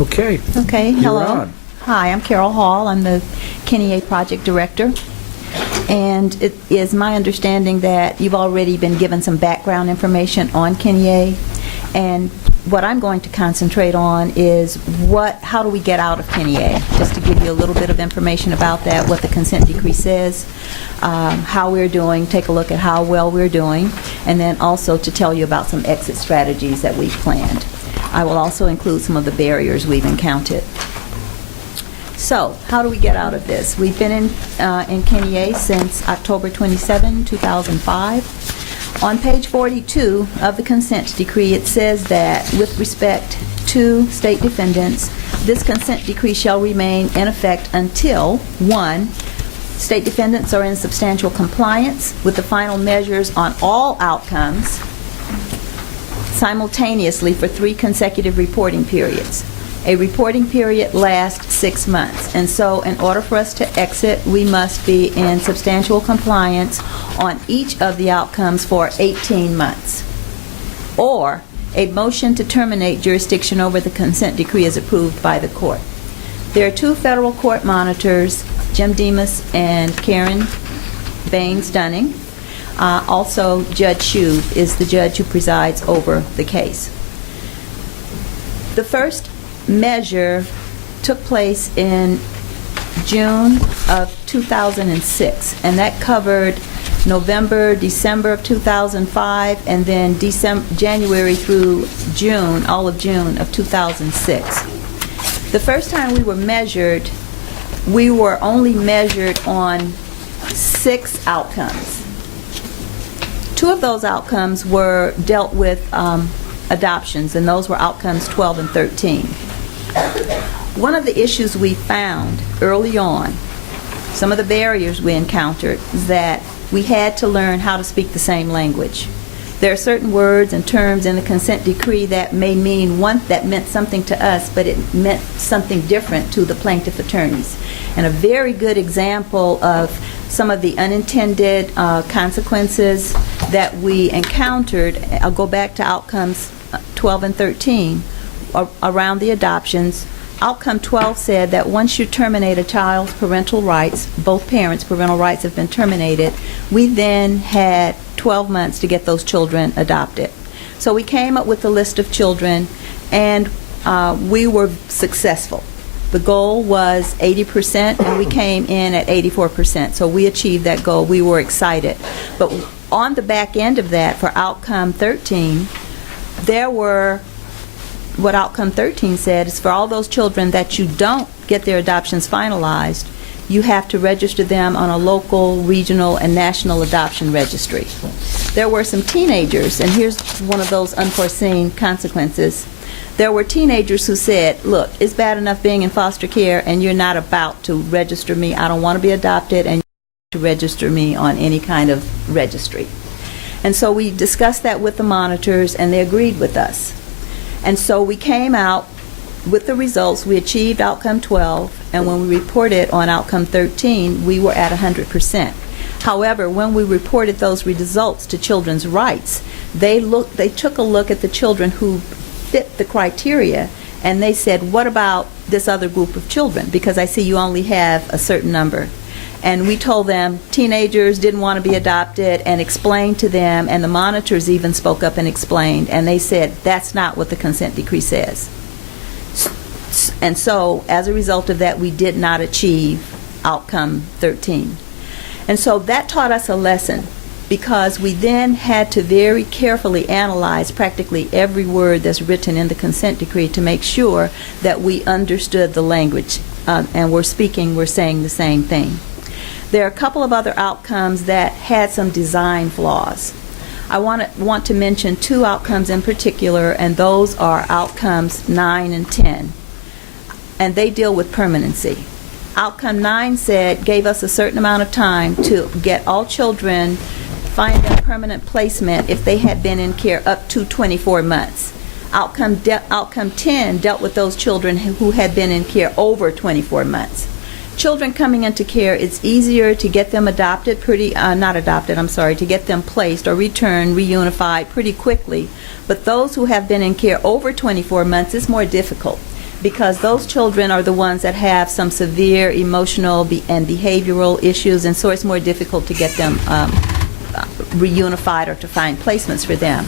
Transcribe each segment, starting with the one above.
Okay. Okay, You're hello. on. Hi, I'm Carol Hall. I'm the Kenny A Project Director. And it is my understanding that you've already been given some background information on Kenny A. And what I'm going to concentrate on is how do we get out of Kenny A? Just to give you a little bit of information about that, what the consent decree says, how we're doing, take a look at how well we're doing, and then also to tell you about some exit strategies that we've planned. I will also include some of the barriers we've encountered. So, how do we get out of this? We've been in Kenny A since October 27, 2005. On page 42 of the consent decree, it says that with respect to state defendants, this consent decree shall remain in effect until, 1, state defendants are in substantial compliance with the final measures on all outcomes simultaneously for 3 consecutive reporting periods. A reporting period lasts 6 months, and so in order for us to exit, we must be in substantial compliance on each of the outcomes for 18 months. Or a motion to terminate jurisdiction over the consent decree is approved by the court. There are 2 federal court monitors, Jim Demas and Karen Baines-Dunning. Also, Judge Shue is the judge who presides over the case. The first measure took place in June of 2006, and that covered November, December of 2005, and then January through June, all of June of 2006. The first time we were measured, we were only measured on 6 outcomes. 2 of those outcomes were dealt with adoptions, and those were outcomes 12 and 13. One of the issues we found early on, some of the barriers we encountered, is that we had to learn how to speak the same language. There are certain words and terms in the consent decree that may mean that meant something to us, but it meant something different to the plaintiff attorneys. And a very good example of some of the unintended consequences that we encountered, I'll go back to outcomes 12 and 13, around the adoptions. Outcome 12 said that once you terminate a child's parental rights, both parents' parental rights have been terminated, we then had 12 months to get those children adopted. So we came up with a list of children, and we were successful. The goal was 80%, and we came in at 84%. So we achieved that goal. We were excited. But on the back end of that, for outcome 13, what outcome 13 said is for all those children that you don't get their adoptions finalized, you have to register them on a local, regional, and national adoption registry. There were some teenagers, and here's one of those unforeseen consequences. There were teenagers who said, look, it's bad enough being in foster care, and you're not about to register me. I don't want to be adopted, and you have to register me on any kind of registry. And so we discussed that with the monitors, and they agreed with us. And so we came out with the results. We achieved outcome 12, and when we reported on outcome 13, we were at 100%. However, when we reported those results to Children's Rights, they took a look at the children who fit the criteria, and they said, what about this other group of children? Because I see you only have a certain number. And we told them teenagers didn't want to be adopted, and explained to them, and the monitors even spoke up and explained, and they said that's not what the consent decree says. And so as a result of that, we did not achieve outcome 13. And so that taught us a lesson, because we then had to very carefully analyze practically every word that's written in the consent decree to make sure that we understood the language, and we're saying the same thing. There are a couple of other outcomes that had some design flaws. I want to mention 2 outcomes in particular, and those are outcomes 9 and 10. And they deal with permanency. Outcome 9 gave us a certain amount of time to get all children, find them permanent placement if they had been in care up to 24 months. Outcome 10 dealt with those children who had been in care over 24 months. Children coming into care, it's easier to get them to get them placed or returned, reunified pretty quickly. But those who have been in care over 24 months is more difficult, because those children are the ones that have some severe emotional and behavioral issues, and so it's more difficult to get them reunified or to find placements for them.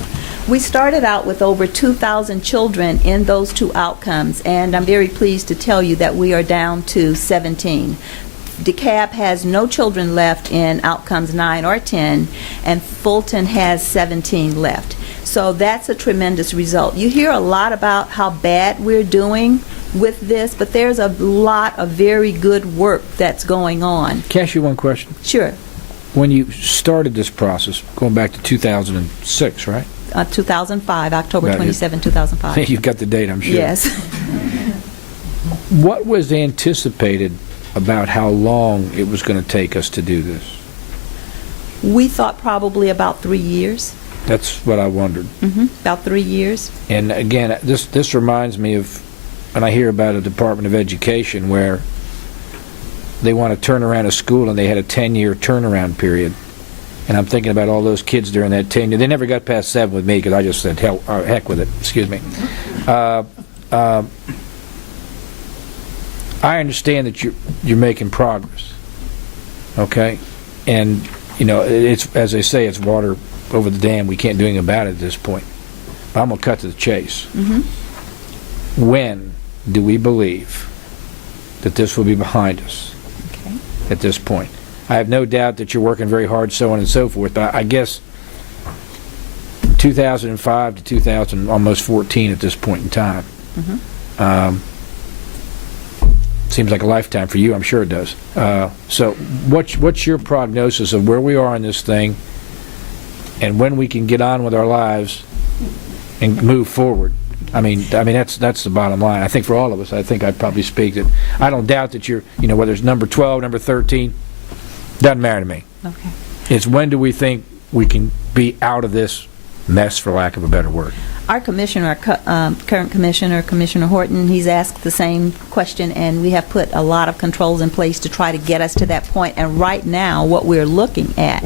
We started out with over 2,000 children in those two outcomes, and I'm very pleased to tell you that we are down to 17. DeKalb has no children left in outcomes 9 or 10, and Fulton has 17 left. So that's a tremendous result. You hear a lot about how bad we're doing with this, but there's a lot of very good work that's going on. Can I ask you one question? Sure. When you started this process, going back to 2006, right? 2005, October 27, 2005. You've got the date, I'm sure. Yes. What was anticipated about how long it was going to take us to do this? We thought probably about 3 years. That's what I wondered. About 3 years. And again, this reminds me of when I hear about a Department of Education where they want to turn around a school and they had a 10-year turnaround period. And I'm thinking about all those kids during that 10 years. They never got past 7 with me because I just said, heck with it. Excuse me. I understand that you're making progress, okay? And, you know, it's, as they say, it's water over the dam. We can't do anything about it at this point. But I'm going to cut to the chase. When do we believe that this will be behind us at this point? I have no doubt that you're working very hard, so on and so forth, but I guess 2005 to 2014 at this point in time. Seems like a lifetime for you. I'm sure it does. So what's your prognosis of where we are in this thing and when we can get on with our lives and move forward? I mean that's the bottom line. I think for all of us, I think I'd probably speak that I don't doubt that you're, you know, whether it's number 12, number 13, doesn't matter to me. Okay. It's when do we think we can be out of this mess, for lack of a better word? Our commissioner, current commissioner, Commissioner Horton, he's asked the same question, and we have put a lot of controls in place to try to get us to that point. And right now, what we're looking at,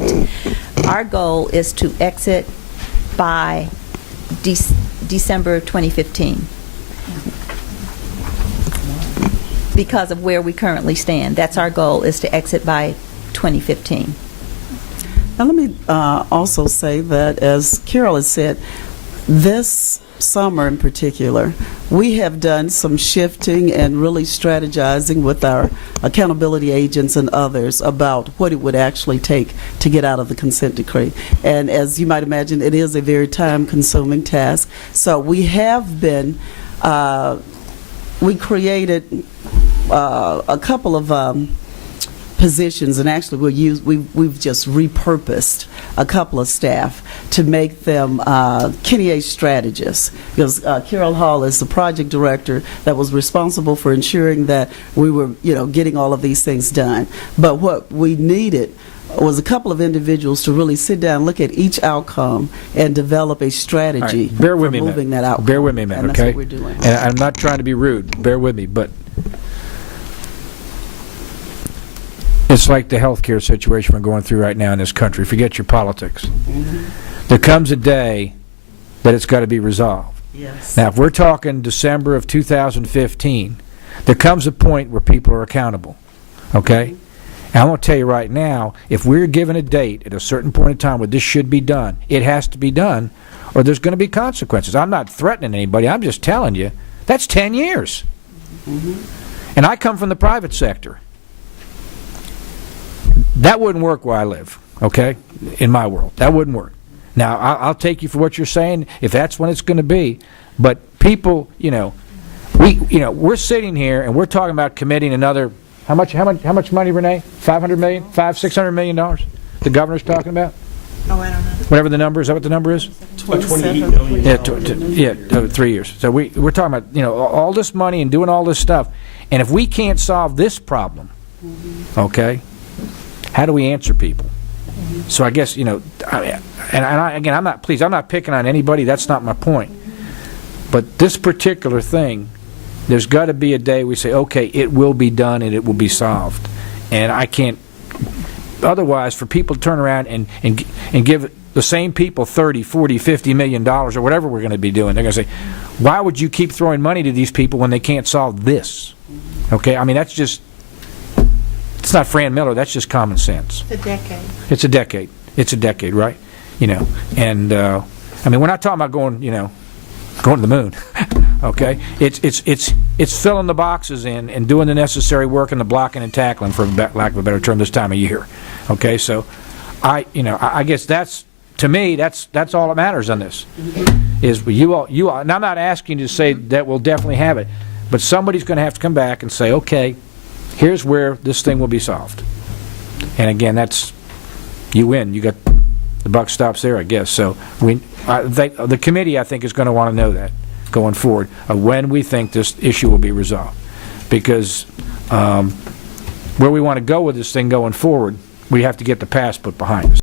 our goal is to exit by December 2015. Because of where we currently stand. That's our goal, is to exit by 2015. Now let me also say that, as Carol has said, this summer in particular, we have done some shifting and really strategizing with our accountability agents and others about what it would actually take to get out of the consent decree. And as you might imagine, it is a very time-consuming task. So we have been, we created a couple of positions, and actually we've just repurposed a couple of staff to make them Kenny A strategists, because Carol Hall is the project director that was responsible for ensuring that we were, you know, getting all of these things done. But what we needed was a couple of individuals to really sit down, look at each outcome, and develop a strategy for moving that outcome. Bear with me a minute, and okay? That's what we're doing. And I'm not trying to be rude. Bear with me, but it's like the healthcare situation we're going through right now in this country. Forget your politics. There comes a day that it's got to be resolved. Yes. Now, if we're talking December of 2015, there comes a point where people are accountable, okay? And I want to tell you right now, if we're given a date at a certain point in time where this should be done, it has to be done, or there's going to be consequences. I'm not threatening anybody. I'm just telling you, that's 10 years. And I come from the private sector. That wouldn't work where I live, okay, in my world. That wouldn't work. Now, I'll take you for what you're saying, if that's when it's going to be. But people, you know, we're sitting here and we're talking about committing another, how much money, Renee? $500 million? $600 million? The governor's talking about? Oh, I don't know. Whatever the number is, that what the number is? 28 million. Yeah, 3 years. So we're talking about, you know, all this money and doing all this stuff. And if we can't solve this problem, okay, how do we answer people? So I guess, you know, again, I'm not picking on anybody. That's not my point. But this particular thing, there's got to be a day we say, okay, it will be done and it will be solved. And I can't, otherwise, for people to turn around and give the same people 30, 40, 50 million dollars or whatever we're going to be doing. They're going to say, why would you keep throwing money to these people when they can't solve this? Okay, I mean, that's just, it's not Fran Miller, that's just common sense. It's a decade. It's a decade. It's a decade, right? You know, and I mean, we're not talking about going, you know, going to the moon. Okay, it's filling the boxes in and doing the necessary work and the blocking and tackling, for lack of a better term, this time of year. Okay, so I guess that's, to me, that's all that matters on this. Is you all, and I'm not asking you to say that we'll definitely have it, but somebody's going to have to come back and say, okay, here's where this thing will be solved. And again, that's, you win. You got, the buck stops there, I guess. So the committee, I think, is going to want to know that going forward, of when we think this issue will be resolved. Because where we want to go with this thing going forward, we have to get the past put behind us.